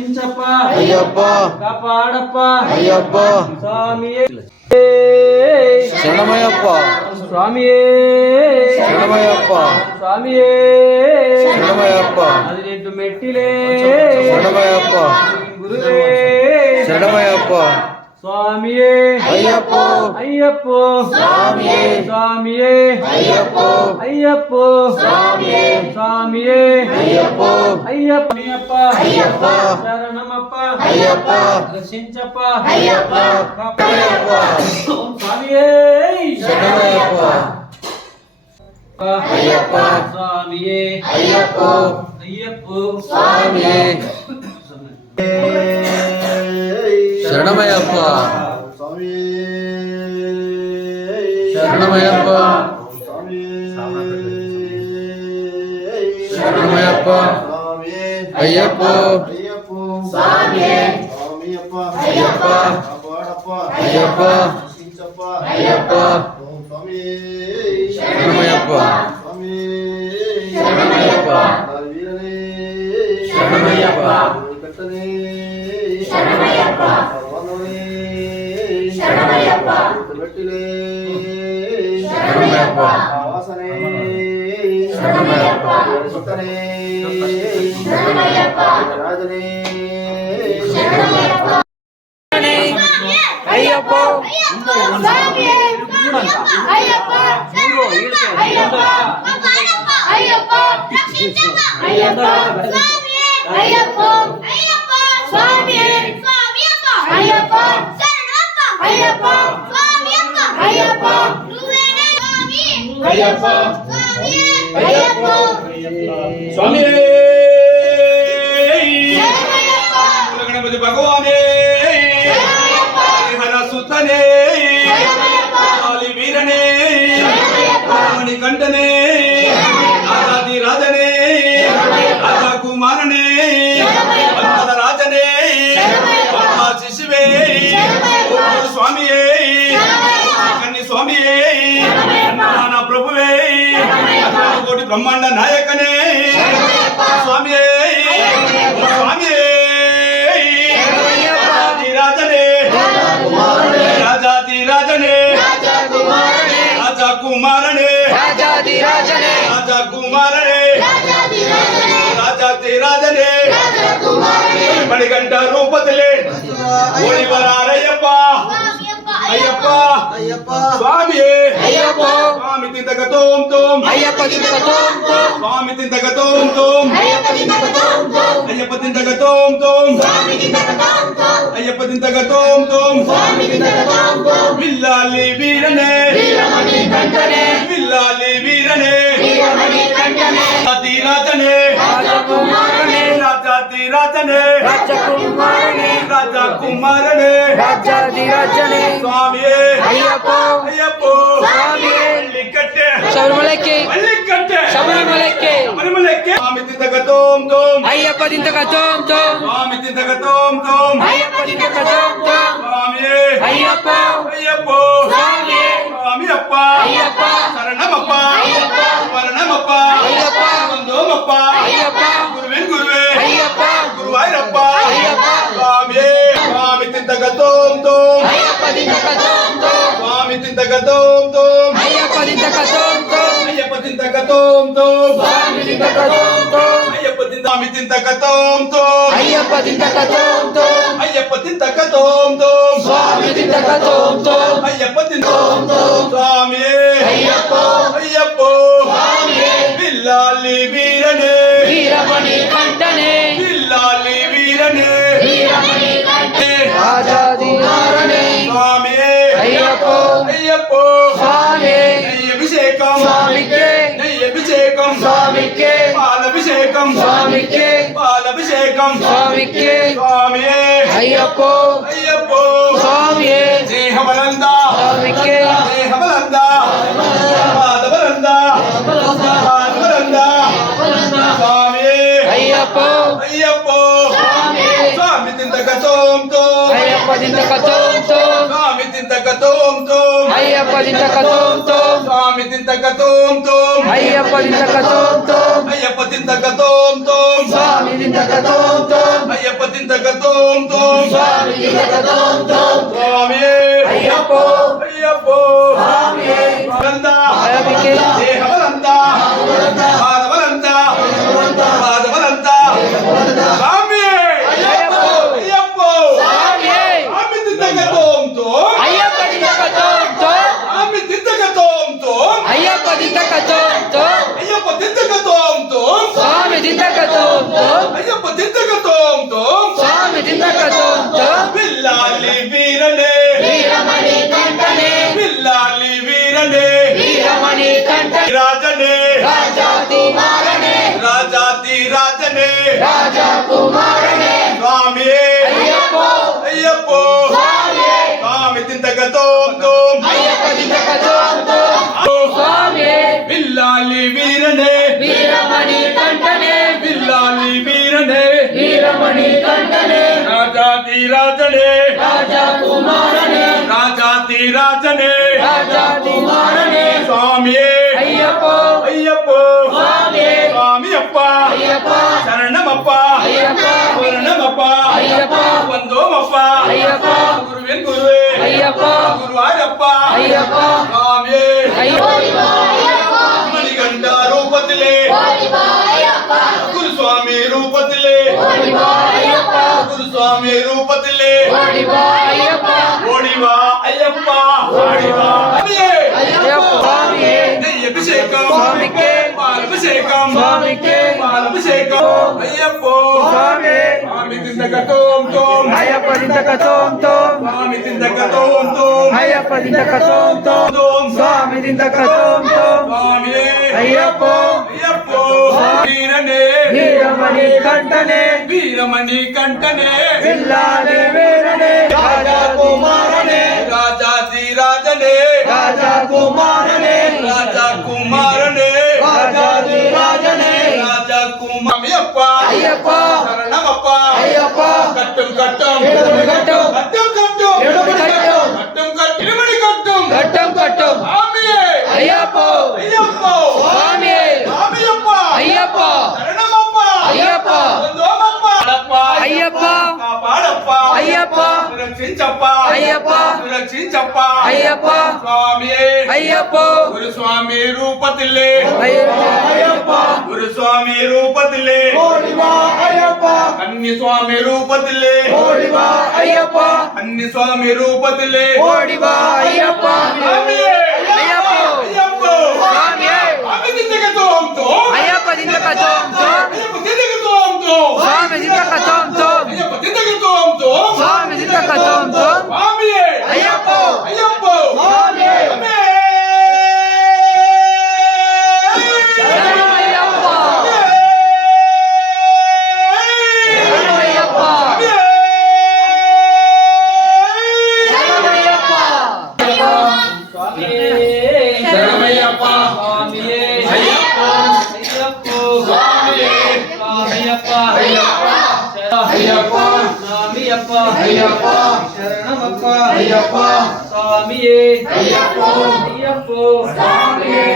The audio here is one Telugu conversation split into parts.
అయ్యప్ప కాపాడప్ప అయ్యప్ప స్వామియే శరణమయ్యప్ప స్వామియే శరణమయ్యప్ప స్వామియే శరణమయ్యప్ప 18 మెట్టిలే శరణమయ్యప్ప గురువే శరణమయ్యప్ప స్వామియే అయ్యప్ప అయ్యప్ప స్వామియే స్వామియే అయ్యప్ప అయ్యప్ప స్వామియే స్వామియే అయ్యప్ప అయ్యప్ప అయ్యప్ప శరణమప్ప అయ్యప్ప రక్షించప్ప అయ్యప్ప అయ్యప్ప స్వామియే శరణమయ్యప్ప అయ్యప్ప స్వామియే అయ్యప్ప అయ్యప్ప స్వామియే శరణమయ్యప్ప శరణమయ్యప్ప శరణమయ్యప్ప అయ్యప్ప అయ్యప్ప అయ్యప్ప అయ్యప్ప అయ్యప్ప శరణమయ్యప్ప శరణమయ్యప్ప శరణమయ్యప్ప శరణమయ్యప్ప శరణమయ్యప్ప శరణమయ్యప్ప శరణమయ్యప్ప శరణమయ్యప్ప అయ్యప్ప అయ్యప్ప అయ్యప్ప స్వామి గణపతి భగవానే హర సుతనే వీరనే మణికంఠనే ఆజాది రాజనే రాజా కుమారనే వందల రాజనే శిశువే స్వామియే కన్ని స్వామియే నా ప్రభువే కోటి బ్రహ్మాండ నాయకనే స్వామియే స్వామియే రాజనే రాజాది రాజనే రాజా కుమారనే రాజా కుమారనే రాజాది రాజనే మణికంఠ రూపతిలే ఓడివరారయ్యప్ప అయ్యప్ప అయ్యప్ప స్వామియే అయ్యప్ప స్వామి తింతకతోం తోం అయ్యప్ప తింతకతోం తోం స్వామి తింతకతోం తోం అయ్యప్ప తింతకతోం తోం అయ్యప్ప తింతకతోం తోం స్వామి తింతకతోం తోం అయ్యప్ప తింతకతోం తోం స్వామి తింతకతోం తోం విల్లాలి వీరనే వీరమణి కంఠనే విల్లాలి వీరనే వీరమణి కంఠనే రాజాది రాజనే రాజకుమారనే రాజాది రాజనే రాజకుమారనే రాజా కుమారనే రాజాది రాజనే స్వామియే అయ్యప్ప అయ్యప్ప స్వామియే మల్లికట్టే శబరిమలకి మల్లికట్టే శబరిమలకి మరిమలెక్కే స్వామి తింతకతోం తోం అయ్యప్ప తింతకతోం తోం స్వామి తింతకతోం తోం అయ్యప్ప తింతకతోం తోం స్వామియే అయ్యప్ప అయ్యప్ప స్వామియే స్వామి అప్ప అయ్యప్ప శరణమప్ప అయ్యప్ప వరణమప్ప అయ్యప్ప వందోమప్ప అయ్యప్ప గురువే గురువే అయ్యప్ప గురువాయూరప్ప అయ్యప్ప స్వామియే స్వామి తింతకతోం తోం అయ్యప్ప తింతకతోం తోం స్వామి తింతకతోం తోం అయ్యప్ప తింతకతోం తోం అయ్యప్ప తింతకతోం తోం స్వామి తింతకతోం తోం అయ్యప్ప స్వామి తింతకతోం తోం అయ్యప్ప తింతకతోం తోం అయ్యప్ప తింతకతోం తోం స్వామి తింతకతోం తోం అయ్యప్ప తింతోం తోం స్వామి అయ్యప్ప అయ్యప్ప స్వామియే విల్లాలి వీరనే వీరమణి కంఠనే విల్లాలి వీరనే వీరమణి కంఠనే రాజాది రాజనే స్వామి అయ్యప్ప అయ్యప్ప స్వామి నెయ్యభిషేకం స్వామికే నెయ్యభిషేకం స్వామికే పాలభిషేకం స్వామికే పాలభిషేకం స్వామికే స్వామి అయ్యప్ప అయ్యప్ప స్వామియే దేహబలంద స్వామికే దేహబలంద పాదబలంద పాదబలంద స్వామి అయ్యప్ప అయ్యప్ప స్వామి స్వామి తింతకతోం తోం అయ్యప్ప తింతకతోం తోం స్వామి తింతకతోం తోం అయ్యప్ప తింతకతోం తోం స్వామి తింతకతోం తోం అయ్యప్ప తింతకతోం తోం అయ్యప్ప తింతకతోం తోం స్వామి తింతకతోం తోం అయ్యప్ప తింత తోం తోం స్వామి చింతక తోం తోం స్వామియే అయ్యప్పో అయ్యప్పో స్వామియే బలంతా భయమికే దేహబలంతా పాదబలంతా పాదబలంతా స్వామియే అయ్యప్పో అయ్యప్పో స్వామియే స్వామి చింతక తోం తోం అయ్యప్ప చింతక తోం తోం స్వామి చింతక తోం తోం అయ్యప్ప చింతక తోం తోం అయ్యప్ప చింతక తోం తోం స్వామి చింతక తోం తోం అయ్యప్ప చింతక తోం తోం స్వామి చింతక తోం తోం బిల్లాలి వీరనే వీరమణి కంఠనే బిల్లాలి వీరనే వీరమణి కంఠనే రాజనే రాజాతి మారనే రాజాతి రాజనే రాజా కుమారనే స్వామియే అయ్యప్పో అయ్యప్పో స్వామియే స్వామి చింతక తోం తోం అయ్యప్ప చింతక తోం తోం స్వామియే బిల్లాలి వీరనే వీరమణి కంఠనే బిల్లాలి వీరనే వీరమణి కంఠనే రాజాతి రాజనే రాజా కుమారనే రాజాతి రాజనే రాజా కుమారనే స్వామియే అయ్యప్పో అయ్యప్పో స్వామియే స్వామి అప్ప అయ్యప్ప శరణమప్ప అయ్యప్ప పూర్ణమప్ప అయ్యప్ప వందోమప్ప అయ్యప్ప గురువేన్ గురువే అయ్యప్ప గురువారప్ప అయ్యప్ప స్వామియే అయ్యప్ప మణికంఠ రూపతిలే గురుస్వామి రూపతిలే అయ్యప్ప గురుస్వామి రూపతిలే అయ్యప్ప ఓడివా అయ్యప్ప ఓడివా స్వామియే అయ్యప్ప స్వామియే నెయ్యభిషేకం స్వామికే పాలభిషేకం స్వామికే పాలభిషేకం అయ్యప్పో స్వామియే స్వామి చింతక తోం తోం అయ్యప్ప చింతక తోం తోం స్వామి చింతక తోం తోం అయ్యప్ప చింతక తోం తోం తోం స్వామి చింతక తోం తోం స్వామియే అయ్యప్పో అయ్యప్పో వీరనే వీరమణి కంఠనే వీరమణి కంఠనే విల్లాలి వీరనే రాజా కుమారనే రాజాది రాజనే రాజా కుమారనే రాజా కుమారనే రాజాది రాజనే రాజా కుమారయ్యప్ప అయ్యప్ప శరణమప్ప అయ్యప్ప కట్టం కట్టం ఇరుముడి కట్టం కట్టం కట్టం ఇరుముడి కట్టం కట్టం కట్టం ఇరుముడి కట్టం కట్టం కట్టం స్వామియే అయ్యప్పో అయ్యప్పో స్వామియే స్వామియప్ప అయ్యప్ప శరణమప్ప అయ్యప్ప వందోమప్ప అయ్యప్ప కాపాడప్ప అయ్యప్ప సురక్షించప్ప అయ్యప్ప సురక్షించప్ప అయ్యప్ప స్వామియే అయ్యప్పో గురుస్వామి రూపతిలే అయ్యప్ప గురుస్వామి రూపతిలే అయ్యప్ప అన్ని స్వామి రూపతిలే అయ్యప్ప అన్ని స్వామి రూపతిలే ఓడివా అయ్యప్ప స్వామియే అయ్యప్ప అయ్యప్పో స్వామియే స్వామి చింతక తోం తోం అయ్యప్ప చింతక తోం తోం అయ్యప్ప చింతక తోం తోం స్వామి చింతక తోం తోం అయ్యప్ప చింతక తోం తోం స్వామి చింతక తోం తోం స్వామియే అయ్యప్ప అయ్యప్పో స్వామియే స్వామియే శరణమయ్యప్ప శరణమయ్యప్ప శరణమయ్యప్ప శరణమయ్యప్ప స్వామియే అయ్యప్పో అయ్యప్పో స్వామియే స్వామియప్ప అయ్యప్ప స్వామియప్ప అయ్యప్ప శరణమప్ప అయ్యప్ప స్వామియే అయ్యప్పో అయ్యప్పో స్వామియే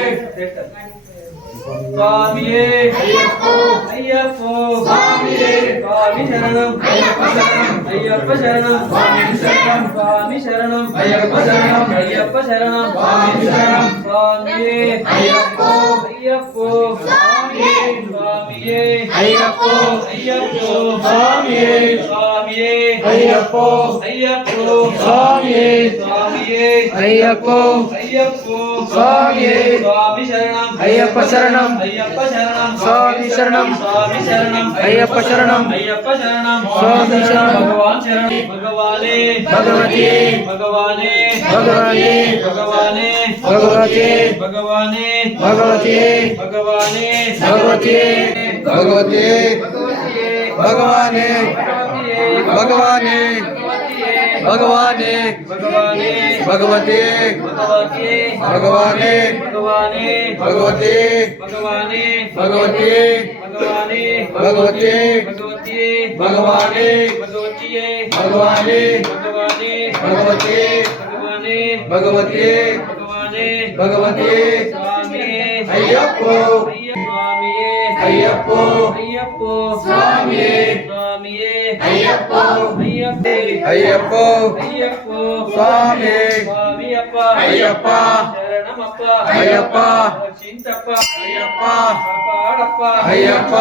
స్వామియే అయ్యప్పో అయ్యప్పో స్వామియే స్వామి శరణం అయ్యప్ప శరణం అయ్యప్ప శరణం స్వామి శరణం స్వామి శరణం అయ్యప్ప శరణం అయ్యప్ప శరణం స్వామి శరణం స్వామియే అయ్యప్పో అయ్యప్పో స్వామియే స్వామియే అయ్యప్పో అయ్యప్పో స్వామియే స్వామియే అయ్యప్పో అయ్యప్పో స్వామియే స్వామియే అయ్యప్పో అయ్యప్పో స్వామియే స్వామి శరణం అయ్యప్ప శరణం అయ్యప్ప శరణం స్వామి శరణం స్వామి శరణం అయ్యప్ప శరణం అయ్యప్ప శరణం స్వామి శరణం భగవాన్ శరణం భగవానే భగవతి భగవానే భగవతి భగవానే భగవతి భగవానే భగవతి భగవానే భగవతి భగవతి భగవానే భగవానే భగవానే భగవతి భగవానే భగవతి భగవతి భగవతి భగవానే భగవానే భగవతి భగవతి భగవతి అయ్యప్పో అయ్యప్పో స్వామియే ಅಯ್ಯಪ್ಪೋ ಅಯ್ಯಪ್ಪೇ ಅಯ್ಯಪ್ಪೋ ಅಯ್ಯಪ್ಪೋ ಸ್ವಾಮಿ ಸ್ವಾಮಿಯಪ್ಪ ಅಯ್ಯಪ್ಪ ಶರಣಮಪ್ಪ ಅಯ್ಯಪ್ಪ ರಕ್ಷಿಂತಪ್ಪ ಅಯ್ಯಪ್ಪ ಕಾಪಾಡಪ್ಪ ಅಯ್ಯಪ್ಪ